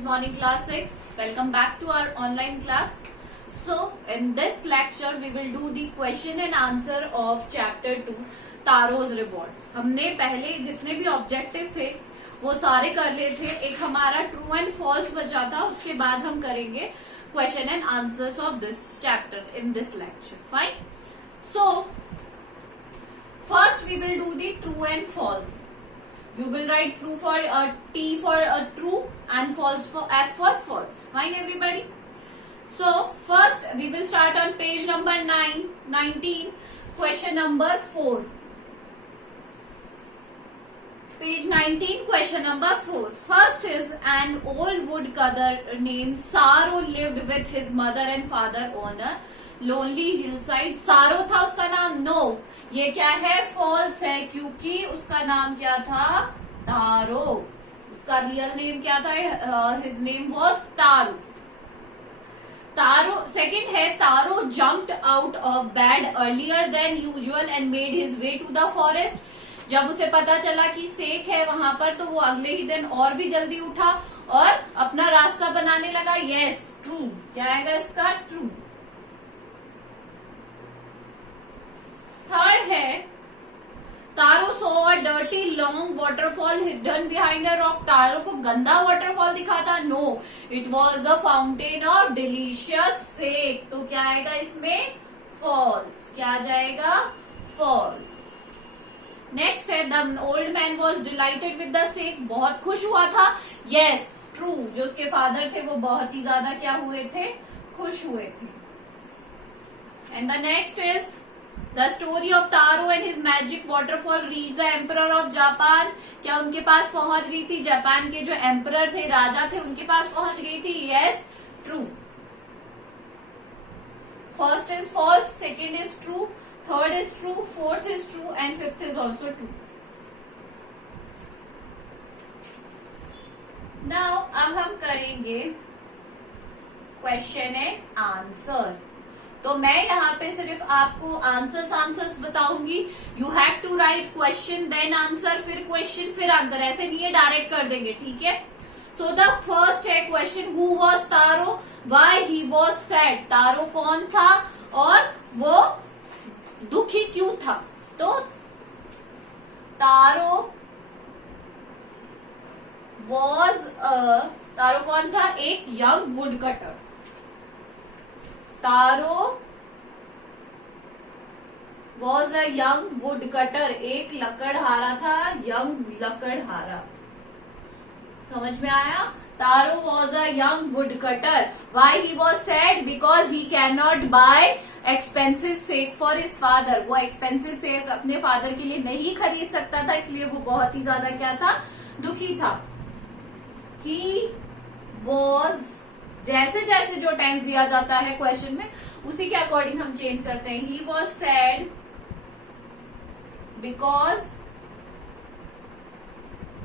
Good morning, class 6. Welcome back to our online class. So, in this lecture, we will do the question and answer of chapter 2, Taro's Reward. हमने पहले जितने भी objective थे वो सारे कर लिए थे. एक हमारा ट्रू एंड फॉल्स बचा था. उसके बाद हम करेंगे question and answers of this chapter in this lecture. Fine. So first we will do the true and false. You will write true for T for true and false for F for false. Fine, everybody. So first we will start on page number 19, question number 4. Page 19, question number 4. First is an old woodcutter named Saro lived with his mother and father on a lonely hill side. सारो था उसका नाम. No, ये क्या है? False है, क्योंकि उसका नाम क्या था? तारो. उसका रियल नेम क्या था? His name was Taro. Taro. Second है Taro jumped out of bed earlier than usual and made his way to the forest. जब उसे पता चला कि सेक है वहां पर तो वो अगले ही दिन और भी जल्दी उठा और अपना रास्ता बनाने लगा. Yes, true. क्या आएगा इसका? ट्रू. थर्ड है Taro saw a dirty long waterfall hidden behind a rock. Taro को गंदा वाटरफॉल दिखा था. No, it was a fountain of delicious sake. तो क्या आएगा इसमें? फॉल्स. क्या आ जाएगा? फॉल्स. नेक्स्ट है the old man was delighted with the sake. बहुत खुश हुआ था. Yes, true. जो उसके फादर थे वो बहुत ही ज्यादा क्या हुए थे? खुश हुए थे. And the next is The story of Taro and his magic waterfall reached the emperor of Japan. क्या उनके पास पहुंच गई थी? जापान के जो एम्परर थे, राजा थे, उनके पास पहुंच गई थी. Yes, true. First is false, second is true, third is true, fourth is true and fifth is also true. Now अब हम करेंगे क्वेश्चन एंड आंसर. तो मैं यहाँ पे सिर्फ आपको आंसर्स बताऊंगी. You have to write question then answer, फिर क्वेश्चन फिर आंसर. ऐसे नहीं है डायरेक्ट कर देंगे. ठीक है. सो द फर्स्ट है question, who was Taro, why he was sad. Taro कौन था और वो दुखी क्यों था? तो तारो तारो कौन था? एक young woodcutter. Taro was a young woodcutter. एक लकड़हारा था, यंग लकड़हारा. समझ में आया? Taro was a young woodcutter. Why he was sad? Because he can not buy expensive sake for his father. वो एक्सपेंसिव सेक अपने father के लिए नहीं खरीद सकता था, इसलिए वो बहुत ही ज्यादा क्या था? दुखी था. ही वॉज, जैसे जैसे जो टेंस दिया जाता है क्वेश्चन में उसी के अकॉर्डिंग हम चेंज करते हैं. ही was sad because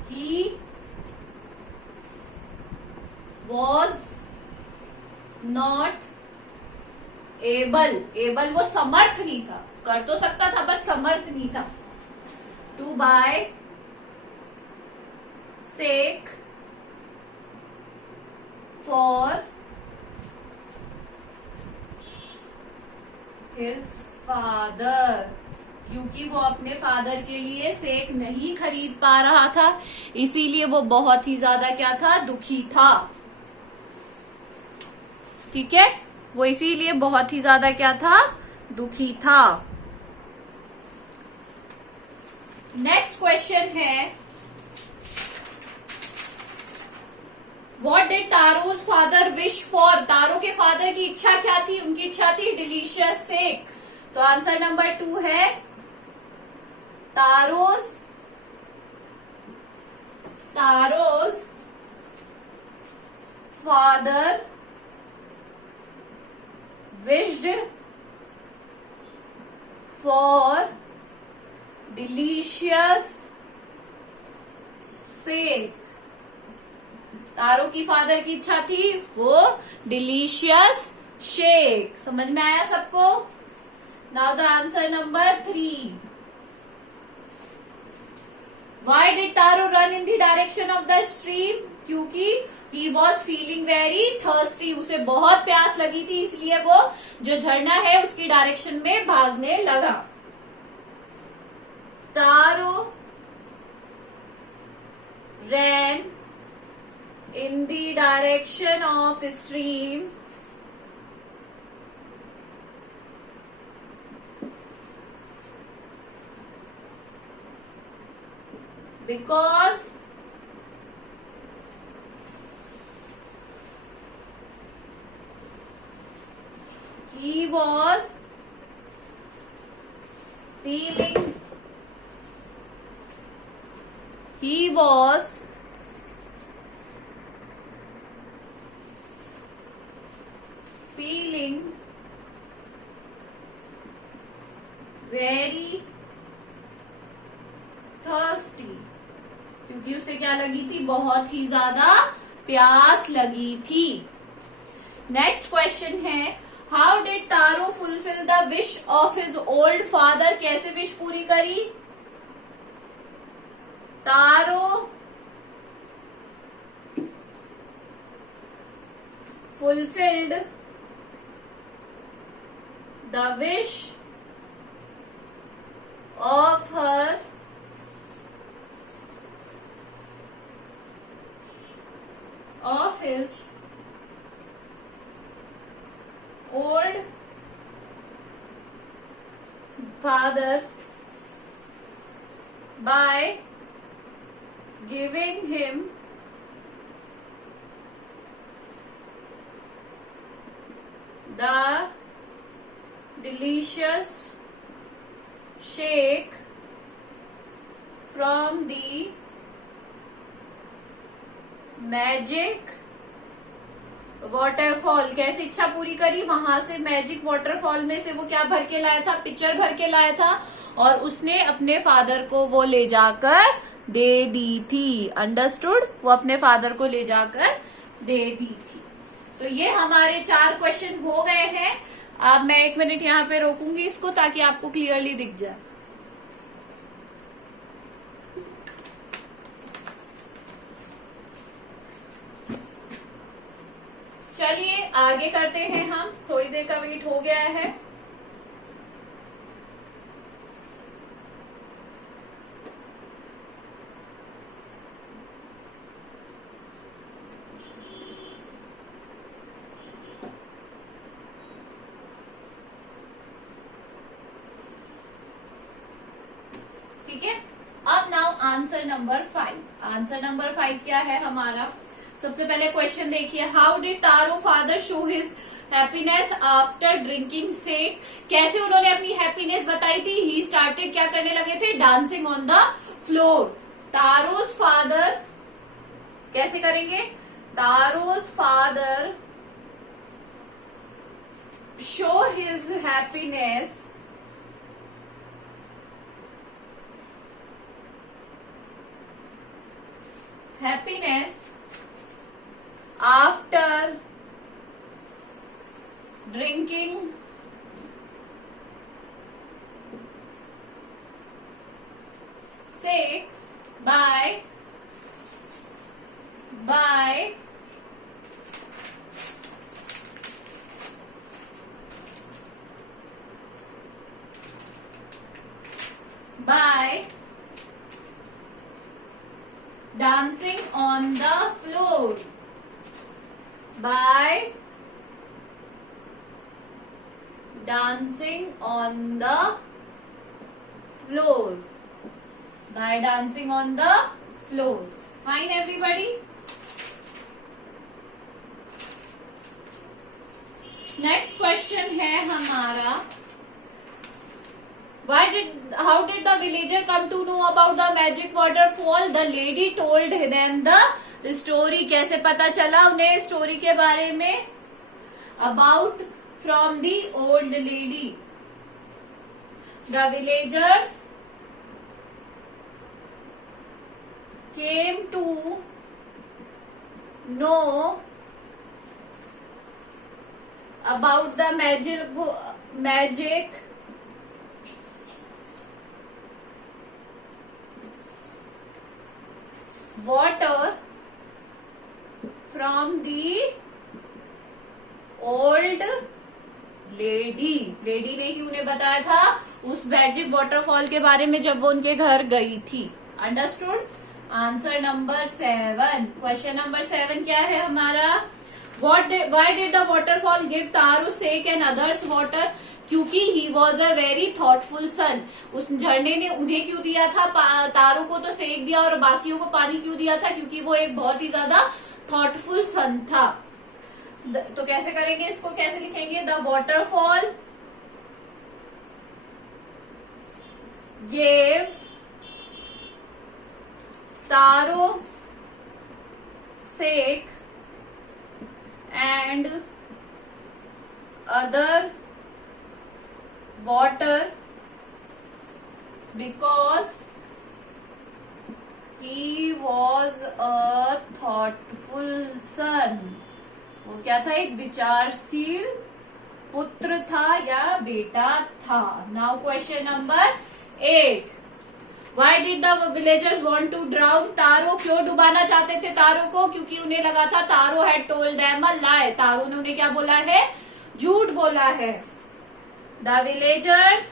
he was not able. Able वो समर्थ नहीं था. कर तो सकता था बट समर्थ नहीं था. To buy sake for his father. क्योंकि वो अपने फादर के लिए सेक नहीं खरीद पा रहा था, इसीलिए वो बहुत ही ज्यादा क्या था? दुखी था. ठीक है. वो इसीलिए बहुत ही ज्यादा क्या था? दुखी था. नेक्स्ट क्वेश्चन है What did Taro's father wish for? तारो के फादर की इच्छा क्या थी? उनकी इच्छा थी डिलीशियस सेक. तो आंसर नंबर 2 है तारोज फादर विश्ड फॉर डिलीशियस सेक. तारो की फादर की इच्छा थी वो डिलीशियस शेक. समझ में आया सबको? Now the answer number 3. Why did Taro run in the direction of the stream? क्योंकि he was feeling very thirsty. उसे बहुत प्यास लगी थी, इसलिए वो जो झरना है उसकी डायरेक्शन में भागने लगा. Taro ran in the direction of stream because he was feeling very thirsty. क्योंकि उसे क्या लगी थी, बहुत ही ज्यादा प्यास लगी थी. नेक्स्ट क्वेश्चन है, how did taro fulfil the wish of his old father? कैसे विश पूरी करी? तारो fulfilled the wish of his old father by giving him the delicious shake from the magic waterfall. कैसे इच्छा पूरी करी? वहां से मैजिक वाटरफॉल में से वो क्या भर के लाया था? पिक्चर भर के लाया था और उसने अपने फादर को वो ले जाकर दे दी थी. अंडरस्टूड? वो अपने फादर को ले जाकर दे दी थी. तो ये हमारे 4 क्वेश्चन हो गए हैं. अब मैं 1 मिनट यहाँ पे रोकूंगी इसको ताकि आपको क्लियरली दिख जाए. चलिए आगे करते हैं हम. थोड़ी देर का वेट हो गया है. ठीक है. अब now answer number 5. Answer number 5 क्या है हमारा? सबसे पहले क्वेश्चन देखिए, how did Taro father show his happiness after drinking sake? कैसे उन्होंने अपनी हैप्पीनेस बताई थी? ही स्टार्टेड, क्या करने लगे थे? Dancing on the floor. Taro's father कैसे करेंगे? Taro's father show his happiness after drinking sake by dancing on the floor. By dancing on the floor. By dancing on the floor. Fine everybody? Next question है हमारा, how did the villager come to know about the magic waterfall? The lady told them the story. कैसे पता चला उन्हें story के बारे में? About from the old lady. The villagers came to know about the water from the old lady ने ही उन्हें बताया था उस मैजिक वाटरफॉल के बारे में जब वो उनके घर गई थी. Understood. Answer number 7. Question number 7 क्या है हमारा? Why did the waterfall give Taro sake and others water? क्योंकि he was a very thoughtful son. उस झरने ने उन्हें क्यों दिया था? तारू को तो सेक दिया और बाकियों को पानी क्यों दिया था? क्योंकि वो एक बहुत ही ज्यादा थॉटफुल सन था. तो कैसे करेंगे इसको? कैसे लिखेंगे? The waterfall gave Taro sake and other water because he was a thoughtful son. वो क्या था? एक विचारशील पुत्र था या बेटा था. Now question number 8. Why did the villagers want to drown तारो? क्यों डुबाना चाहते थे तारो को? क्योंकि उन्हें लगा था तारो had told them a lie. तारो ने उन्हें क्या बोला है? झूठ बोला है. The villagers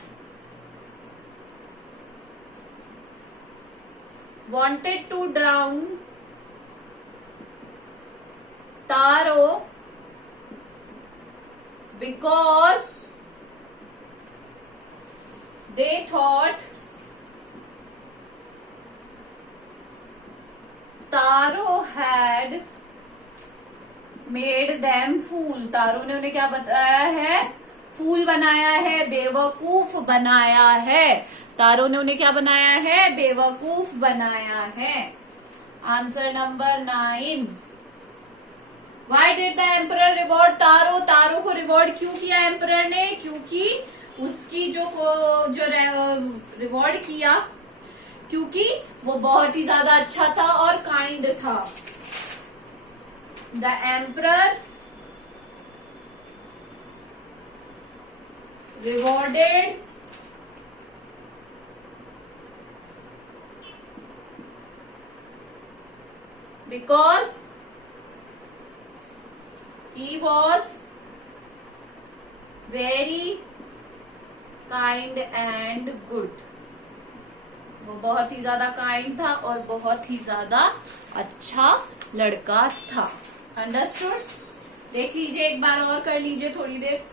wanted to drown Taro because they thought Taro had made them fool. तारो ने उन्हें क्या बताया है? फूल बनाया है, बेवकूफ बनाया है. तारो ने उन्हें क्या बनाया है? बेवकूफ बनाया है. Answer number 9. Why did the emperor reward Taro? Taro को रिवॉर्ड क्यों किया एम्परर ने? क्योंकि उसकी जो रिवॉर्ड किया क्योंकि वो बहुत ही ज्यादा अच्छा था और काइंड था. The emperor rewarded because he was very kind and good. वो बहुत ही ज्यादा काइंड था और बहुत ही ज्यादा अच्छा लड़का था. अंडरस्टूड. देख लीजिए एक बार और कर लीजिए थोड़ी देर.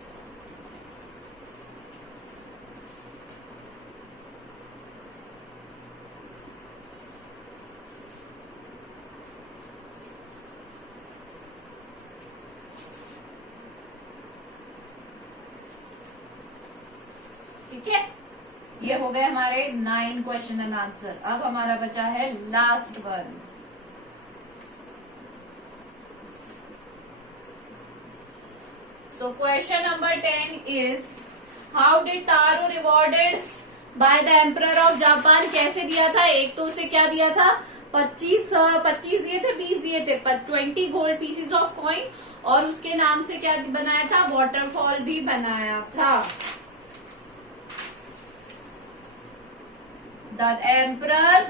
ठीक है. ये हो गए हमारे 9 क्वेश्चन एंड आंसर. अब हमारा बचा है last one. So question number 10 is how did taro rewarded by the emperor of Japan? कैसे दिया था? एक तो उसे क्या दिया था? 25 दिए थे, 20 दिए थे, 20 गोल्ड पीसेस ऑफ कॉइन. और उसके नाम से क्या बनाया था? वाटरफॉल भी बनाया था. The emperor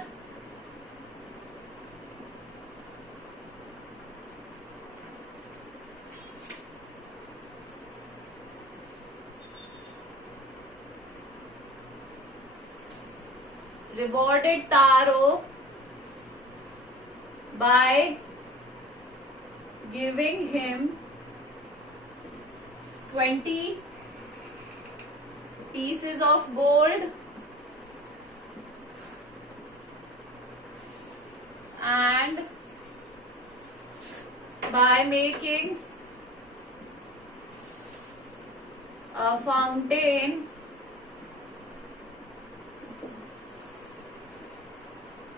rewarded Taro by giving him 20 pieces of gold and by making a fountain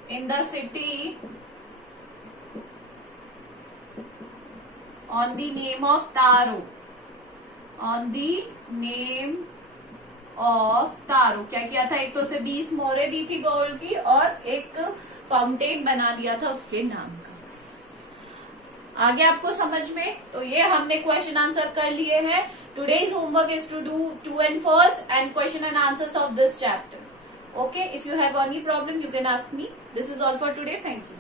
in the city on the name of Taro. On the name of Taro. क्या किया था? एक तो उसे 20 मोहरें दी थी गोल्ड की और एक फाउंटेन बना दिया था उसके नाम का. आगे आपको समझ में? तो ये हमने क्वेश्चन आंसर कर लिए हैं. Today's homework is to do true and false and question and answers of this chapter. Okay, if you have any problem, you can ask me. This is all for today. Thank you.